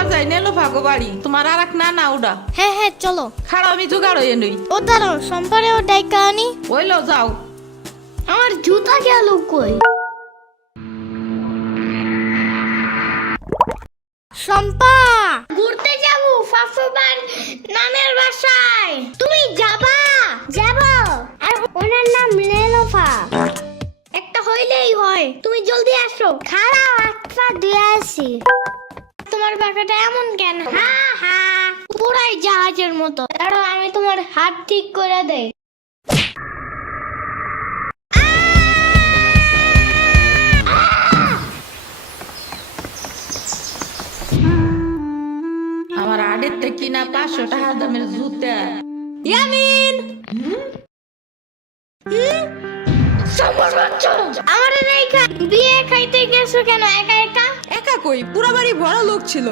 আবার যাই নেলো ভাগো বাড়ি তোমার আর এক না ওডা হ্যাঁ হ্যাঁ চলো। খাড়া আমি জোগাড় হয়ে নই ও দাঁড়াও, সম্পারেও ডাইকা আনি। ওইলো যাও। আমার জুতা গেল কই? শম্পা, ঘুরতে যাব ফাফুবার নানের বাসায়। তুমি যাবা? যাব। আর ওনার নাম লেলোফা। একটা হইলেই হয়, তুমি জলদি আসো। খাড়াও, একটা দিয়ে আসি। তোমার বাসাটা এমন কেন? হ্যাঁ হ্যাঁ, পুরাই জাহাজের মতো। দাঁড়াও, আমি তোমার হাত ঠিক করে দেই। আমার আড়ের থেকে কিনা 500 টাকা দামের জুতা। ইয়ামিন আমার বিয়ে খাইতে গেছো কেন একা একা? একা কই, পুরা বাড়ি ভরা লোক ছিল।